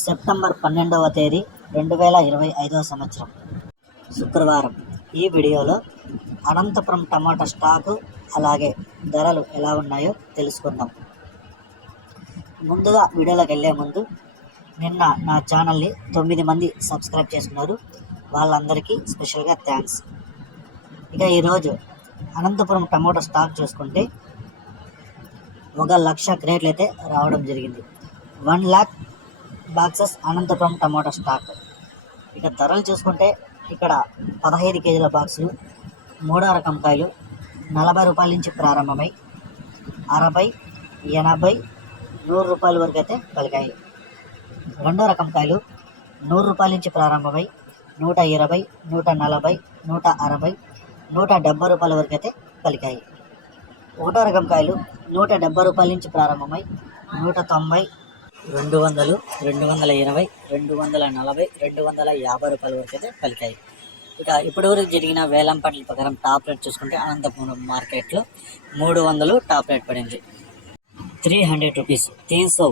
September పన్నెండవ తేదీ రెండు వేల ఇరవై ఐదవ సంవత్సరం శుక్రవారం. ఈ వీడియోలో అనంతపురం టమాటా స్టాకు అలాగే ధరలు ఎలా ఉన్నాయో తెలుసుకుందాం. ముందుగా వీడియోలోకి వెళ్ళే ముందు నిన్న నా ఛానల్ని తొమ్మిది మంది సబ్స్క్రైబ్ చేసుకున్నారు. వాళ్ళందరికీ స్పెషల్గా థ్యాంక్స్. ఇక ఈరోజు అనంతపురం టమాటో స్టాక్ చూసుకుంటే ఒక లక్ష క్రేట్లు అయితే రావడం జరిగింది. One lakh boxes Anantapuram tomato stock. ఇక ధరలు చూసుకుంటే ఇక్కడ పదహైదు కేజీల బాక్సులు మూడో రకం కాయలు నలభై రూపాయల నుంచి ప్రారంభమై అరవై ఎనభై నూరు రూపాయల వరకు అయితే పలికాయి. రెండో రకం కాయలు నూరు రూపాయల నుంచి ప్రారంభమై నూట ఇరవై నూట నలభై నూట అరవై నూట డెబ్బై రూపాయల వరకు అయితే పలికాయి. ఒకటో రకం కాయలు నూట డెబ్బై రూపాయల నుంచి ప్రారంభమై నూట తొంభై రెండు వందలు రెండు వందల ఇరవై రెండు వందల నలభై రెండు వందల యాభై రూపాయల వరకు అయితే పలికాయి. ఇక ఇప్పటి వరకు జరిగిన వేలం పట్ల ప్రకారం టాప్ రేట్ చూసుకుంటే అనంతపురం మార్కెట్లో మూడు వందలు టాప్ రేట్ పడింది. త్రీ హండ్రెడ్ రూపీస్ తీన్ సో